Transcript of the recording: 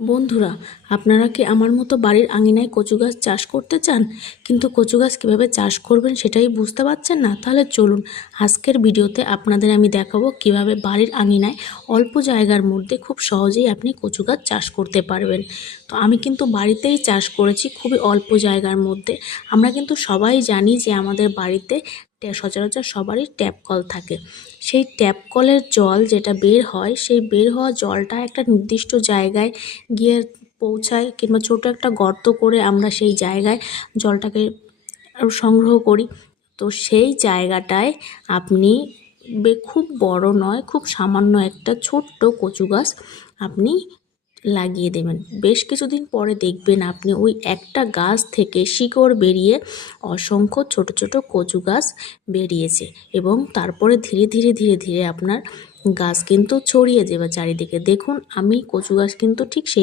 বন্ধুরা, আপনারা কি আমার মতো বাড়ির আঙিনায় কচু গাছ চাষ করতে চান, কিন্তু কচু গাছ কীভাবে চাষ করবেন সেটাই বুঝতে পারছেন না? তাহলে চলুন আজকের ভিডিওতে আপনাদের আমি দেখাবো কিভাবে বাড়ির আঙিনায় অল্প জায়গার মধ্যে খুব সহজেই আপনি কচু গাছ চাষ করতে পারবেন। তো আমি কিন্তু বাড়িতেই চাষ করেছি, খুবই অল্প জায়গার মধ্যে। আমরা কিন্তু সবাই জানি যে আমাদের বাড়িতে সচরাচর সবারই ট্যাপ কল থাকে। সেই ট্যাপ কলের জল যেটা বের হয়, সেই বের হওয়া জলটা একটা নির্দিষ্ট জায়গায় গিয়ে পৌঁছায়, কিংবা ছোট একটা গর্ত করে আমরা সেই জায়গায় জলটাকে সংগ্রহ করি। তো সেই জায়গাটায় আপনি খুব বড় নয়, খুব সামান্য একটা ছোট্ট কচু গাছ আপনি লাগিয়ে দেবেন। বেশ কিছুদিন পরে দেখবেন আপনি ওই একটা গাছ থেকে শিকড় বেরিয়ে অসংখ্য ছোট ছোট কচু গাছ বেরিয়েছে, এবং তারপরে ধীরে ধীরে ধীরে ধীরে আপনার গাছ কিন্তু ছড়িয়ে যাবে চারিদিকে। দেখুন, আমি কচু গাছ কিন্তু ঠিক সেই